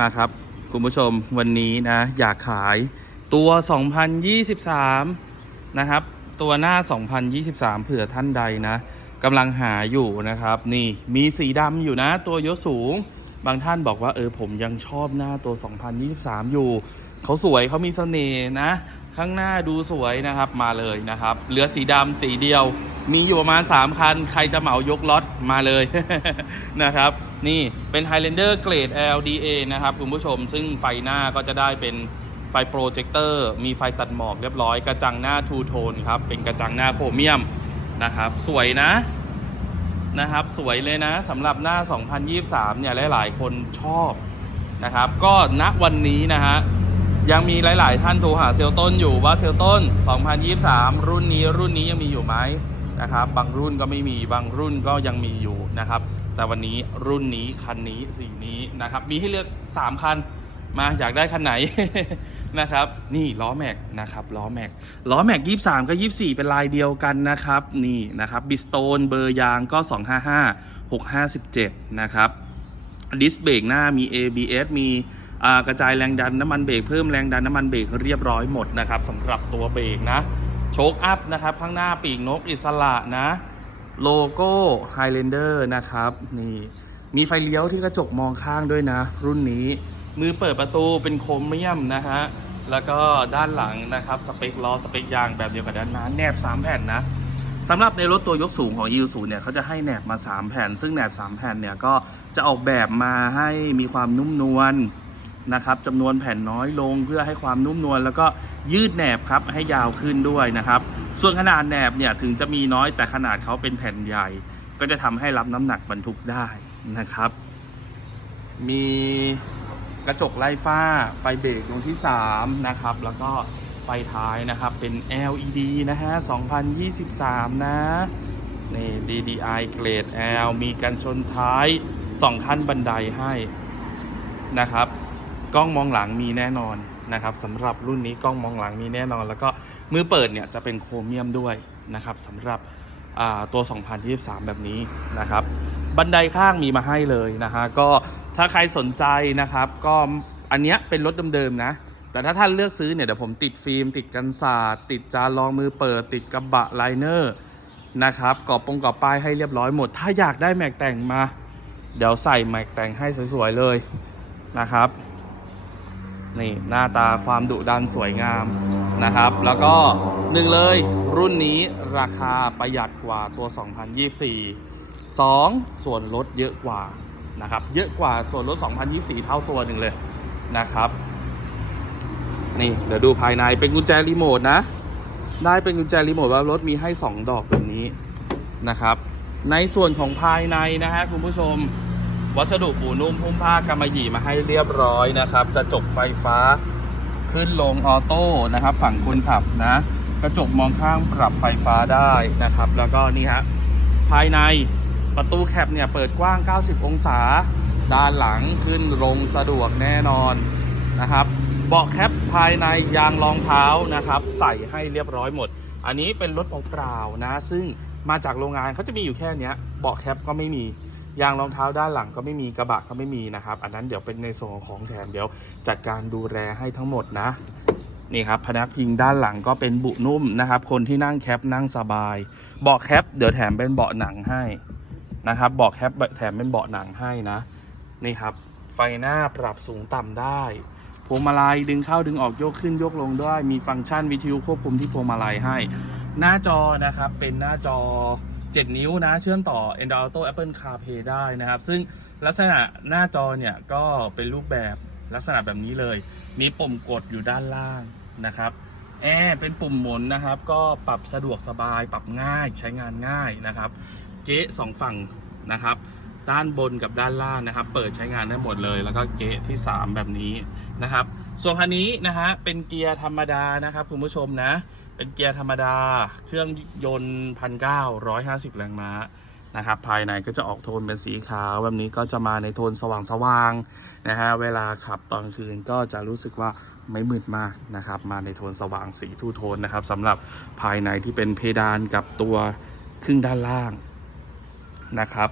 มาครับ คุณผู้ชมวันนี้นะ อยากขายตัว 2023 นะครับ ตัวหน้า 2023 เผื่อท่านใดนะกำลังหาอยู่นะครับ นี่มีสีดำอยู่นะ ตัวยศสูง บางท่านบอกว่าเออผมยังชอบหน้าตัว 2023 อยู่ เขาสวยเขามีเสน่ห์นะ ข้างหน้าดูสวยนะครับมาเลยนะครับ เหลือสีดำสีเดียว มีอยู่ประมาณ 3 คัน ใครจะเหมายกล็อตมาเลยนะครับ นี่เป็น Highlander เกรด LDA นะครับ คุณผู้ชม ซึ่งไฟหน้าก็จะได้เป็นไฟโปรเจคเตอร์มีไฟตัดหมอกเรียบร้อย กระจังหน้าทูโทนครับ เป็นกระจังหน้าโครเมียมนะครับ สวยนะนะครับ สวยเลยนะสำหรับหน้า 2023 เนี่ยหลาย ๆ คนชอบนะครับ ก็ณวันนี้นะฮะ ยังมีหลาย ๆ ท่านโทรหาเซลต้นอยู่ว่าเซลต้น 2023 รุ่นนี้รุ่นนี้ยังมีอยู่ไหมนะครับ บางรุ่นก็ไม่มีบางรุ่นก็ยังมีอยู่นะครับ แต่วันนี้รุ่นนี้คันนี้สีนี้นะครับ มีให้เลือก 3 คันมาอยากได้คันไหนนะครับ นี่ล้อแม็กนะครับล้อแม็กล้อแม็ก23กับ24เป็นลายเดียวกันนะครับ นี่นะครับบิสโตนเบอร์ยางก็255 657นะครับดิสเบรกหน้ามี ABS มี กระจายแรงดันน้ำมันเบรกเพิ่มแรงดันน้ำมันเบรกเรียบร้อยหมดนะครับสำหรับตัวเบรกนะโชคอัพนะครับข้างหน้าปีกนกอิสระนะโลโก้ Highlander นะครับนี่มีไฟเลี้ยวที่กระจกมองข้างด้วยนะ รุ่นนี้มือเปิดประตูเป็นโครเมียมนะฮะแล้วก็ด้านหลังนะครับสเปคล้อสเปคยางแบบเดียวกับด้านหน้าแนบ 3 แผ่นนะสำหรับในรถตัวยกสูงของ e ูเนี่ยเขาจะให้แหนบมา 3 แผ่น ซึ่งแหนบ 3 แผ่นเนี่ยก็จะออกแบบมาให้มีความนุ่มนวล นะครับจำนวนแผ่นน้อยลงเพื่อให้ความนุ่มนวลแล้วก็ยืดแหนบครับให้ยาวขึ้นด้วยนะครับ ส่วนขนาดแหนบเนี่ยถึงจะมีน้อยแต่ขนาดเขาเป็นแผ่นใหญ่ ก็จะทำให้รับน้ำหนักบรรทุกได้นะครับ มีกระจกไล่ฟ้า ไฟเบรกดวงที่3นะครับแล้วก็ไฟท้ายนะครับเป็น LED นะฮะ 2023 นะนี่ DDI เกรด L มีกันชนท้าย 2 ขั้นบันไดให้นะครับ กล้องมองหลังมีแน่นอนนะครับสำหรับรุ่นนี้กล้องมองหลังมีแน่นอน แล้วก็มือเปิดเนี่ยจะเป็นโครเมียมด้วยนะครับสำหรับอ่าตัว 2023 แบบนี้นะครับ บันไดข้างมีมาให้เลยนะฮะก็ถ้าใครสนใจนะครับก็อันเนี้ยเป็นรถเดิมๆนะ แต่ถ้าท่านเลือกซื้อเนี่ยเดี๋ยวผมติดฟิล์มติดกันศาสติดจานรองมือเปิด ติดกระบะไลเนอร์นะครับกรอบปงกรอบป้ายให้เรียบร้อยหมด ถ้าอยากได้แม็กแต่งมา เดี๋ยวใส่แม็กแต่งให้สวยๆเลยนะครับ นี่หน้าตาความดุดันสวยงามนะครับ แล้วก็หนึ่งเลยรุ่นนี้ราคาประหยัดกว่าตัว 2024 2 ส่วนลดเยอะกว่านะครับ เยอะกว่าส่วนลด 2024 เท่าตัวหนึ่งเลยนะครับ นี่เดี๋ยวดูภายในเป็นกุญแจรีโมทนะ ได้เป็นกุญแจรีโมทว่ารถมีให้ 2 ดอกแบบนี้นะครับ ในส่วนของภายในนะฮะคุณผู้ชม วัสดุปูนุ่มพุ่มผ้ากำมะหยี่มาให้เรียบร้อยนะครับ กระจกไฟฟ้าขึ้นลงออโต้นะครับ ฝั่งคนขับนะ กระจกมองข้างปรับไฟฟ้าได้นะครับ แล้วก็นี่ฮะภายในประตูแคปเนี่ยเปิดกว้าง 90 องศา ด้านหลังขึ้นลงสะดวกแน่นอนนะครับเบาะแคปภายในยางรองเท้านะครับ ใส่ให้เรียบร้อยหมด อันนี้เป็นรถเปล่าๆนะ ซึ่งมาจากโรงงานเขาจะมีอยู่แค่นี้เบาะแคปก็ไม่มี ยางรองเท้าด้านหลังก็ไม่มีกระบะก็ไม่มีนะครับ อันนั้นเดี๋ยวเป็นในส่วนของแถมเดี๋ยวจัดการดูแลให้ทั้งหมดนะนี่ครับพนักพิงด้านหลังก็เป็นบุนุ่มนะครับ คนที่นั่งแคปนั่งสบายเบาะแคปเดี๋ยวแถมเป็นเบาะหนังให้นะครับเบาะแคปแถมเป็นเบาะหนังให้นะนี่ครับ ไฟหน้าปรับสูงต่ำได้พวงมาลัยดึงเข้าดึงออกโยกขึ้นโยกลงด้วยมีฟังก์ชันวิทยุควบคุมที่พวงมาลัยให้ หน้าจอนะครับเป็นหน้าจอ 7 นิ้วนะ เชื่อมต่อ Android Auto Apple CarPlay ได้นะครับ ซึ่งลักษณะหน้าจอเนี่ย ก็เป็นรูปแบบลักษณะแบบนี้เลย มีปุ่มกดอยู่ด้านล่างนะครับแอร์เป็นปุ่มหมุนนะครับ ก็ปรับสะดวกสบายปรับง่ายใช้งานง่ายนะครับ เก๊ะสองฝั่งนะครับ ด้านบนกับด้านล่างนะครับ เปิดใช้งานได้หมดเลย แล้วก็เก๊ะที่ 3 แบบนี้นะครับ ส่วนคันนี้นะฮะเป็นเกียร์ธรรมดานะครับคุณผู้ชมนะ เป็นเกียร์ธรรมดา เครื่องยนต์พันเก้าร้อยห้าสิบแรงม้านะครับ ภายในก็จะออกโทนเป็นสีขาวแบบนี้ก็จะมาในโทนสว่างๆนะฮะ เวลาขับตอนคืนก็จะรู้สึกว่าไม่มืดมากนะครับ มาในโทนสว่างสีทูโทนนะครับสำหรับภายในที่เป็นเพดานกับตัวครึ่งด้านล่างนะครับ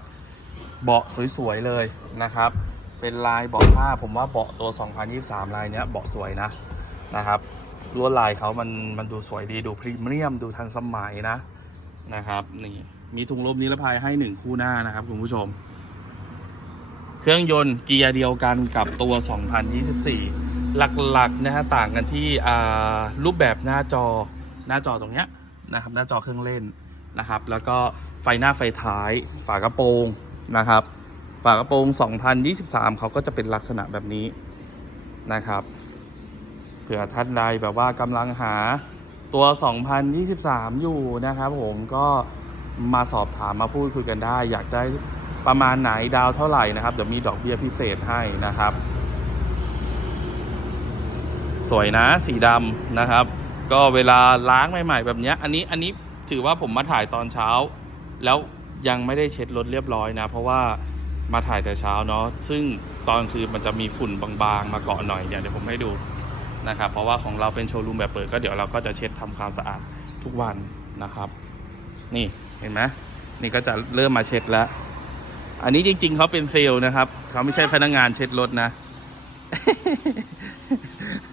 เบาะสวยๆเลยนะครับเเป็นลายเบาะผ้าผมว่าเบาะตัว 2023 ลายเนี้ยเบาะสวยนะนะครับ ลวดลายเขามันมันดูสวยดีดูพรีเมียมดูทันสมัยนะนะครับนี่มีถุงลมนิรภัยให้หนึ่งคู่หน้านะครับคุณผู้ชม เครื่องยนต์เกียร์เดียวกันกับตัว 2024 หลักๆนะฮะต่างกันที่อ่ารูปแบบหน้าจอหน้าจอตรงเนี้ยนะครับหน้าจอเครื่องเล่นนะครับ แล้วก็ไฟหน้าไฟท้ายฝากระโปรงนะครับ ฝากระโปรง 2023 เขาก็จะเป็นลักษณะแบบนี้นะครับ เผื่อท่านใดแบบว่ากำลังหาตัว 2023 อยู่นะครับผมก็มาสอบถามมาพูดคุยกันได้ อยากได้ประมาณไหนดาวเท่าไหร่นะครับเดี๋ยวมีดอกเบี้ยพิเศษให้นะครับ สวยนะสีดำนะครับ ก็เวลาล้างใหม่ ๆ แบบนี้อันนี้อันนี้ถือว่าผมมาถ่ายตอนเช้า แล้วยังไม่ได้เช็ดรถเรียบร้อยนะ เพราะว่ามาถ่ายแต่เช้าเนาะซึ่งตอนคือมันจะมีฝุ่นบางๆ มาเกาะหน่อยเนี่ยเดี๋ยวผมให้ดู นะครับ เพราะว่าของเราเป็นโชว์รูมแบบเปิดก็เดี๋ยวเราก็จะเช็ดทำความสะอาดทุกวันนะครับ นี่เห็นไหมนี่ก็จะเริ่มมาเช็ดแล้ว อันนี้จริง ๆเขาเป็นเซลล์นะครับเขาไม่ใช่พนักงานเช็ดรถนะ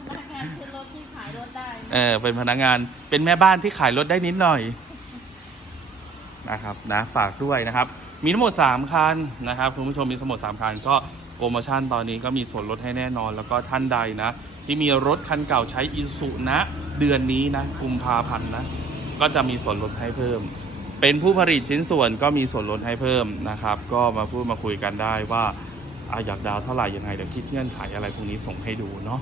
พนักงานเช็ดรถที่ขายรถได้เออเป็นพนักงานเป็นแม่บ้านที่ขายรถได้นิดหน่อยนะครับนะฝากด้วยนะครับ มีทั้งหมด 3 คันนะครับคุณผู้ชมมีทั้งหมด 3 คันก็โปรโมชั่นตอนนี้ก็มีส่วนลดให้แน่นอน แล้วก็ท่านใดนะ ที่มีรถคันเก่าใช้อีสุนะ เดือนนี้นะกุมภาพันธ์นะ ก็จะมีส่วนลดให้เพิ่ม เป็นผู้ผลิตชิ้นส่วนก็มีส่วนลดให้เพิ่มนะครับ ก็มาพูดมาคุยกันได้ว่าอะอยากดาวเท่าไหร่ยังไงเดี๋ยวคิดเงื่อนไขอะไรพวกนี้ส่งให้ดูเนาะ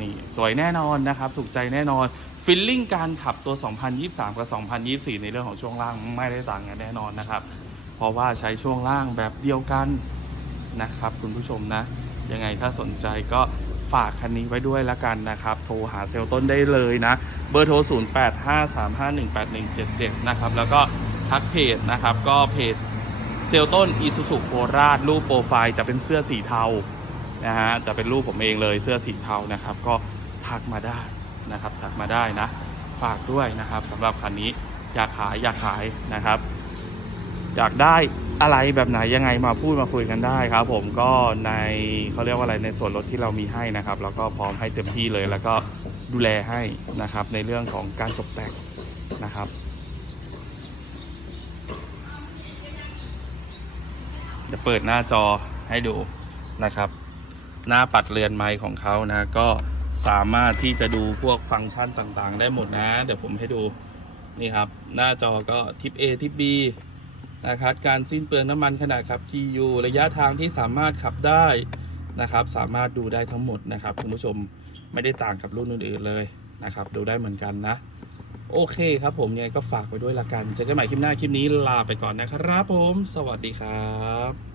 นี่สวยแน่นอนนะครับ ถูกใจแน่นอนฟิลลิ่งการขับตัว 2023 กับ 2024 ในเรื่องของช่วงล่างไม่ได้ต่างกันแน่นอนนะครับ เพราะว่าใช้ช่วงล่างแบบเดียวกันนะครับ คุณผู้ชมนะ ยังไงถ้าสนใจก็ ฝากคันนี้ไว้ด้วยละกันนะครับ โทรหาเซลต้นได้เลยนะ เบอร์โทร 0853518177 นะครับ แล้วก็ทักเพจนะครับ ก็เพจเซลต้นอีซูซูโคราชรูปโปรไฟล์จะเป็นเสื้อสีเทานะฮะจะเป็นรูปผมเองเลยเสื้อสีเทานะครับ ก็ทักมาได้นะครับทักมาได้นะ ฝากด้วยนะครับสำหรับคันนี้อยากขายอยากขายนะครับ อยากได้ อะไรแบบไหนยังไงมาพูดมาคุยกันได้ครับ ผมก็ในเขาเรียกว่าอะไรในส่วนลดที่เรามีให้นะครับ แล้วก็พร้อมให้เต็มที่เลยแล้วก็ดูแลให้นะครับ ในเรื่องของการตกแต่งนะครับจะเปิดหน้าจอให้ดูนะครับ หน้าปัดเรือนไม้ของเขานะก็สามารถที่จะดูพวกฟังก์ชันต่างๆ ได้หมดนะ เดี๋ยวผมให้ดูนี่ครับ หน้าจอก็ทิป A ทิป B นะครับการสิ้นเปลืองน้ำมันขณะขับขี่อยู่ระยะทางที่สามารถขับได้นะครับ สามารถดูได้ทั้งหมดนะครับคุณผู้ชมไม่ได้ต่างกับรุ่นอื่นๆเลยนะครับ ดูได้เหมือนกันนะ โอเคครับผมยังไงก็ฝากไว้ด้วยละกันเจอกันใหม่คลิปหน้าคลิปนี้ลาไปก่อนนะครับผม สวัสดีครับ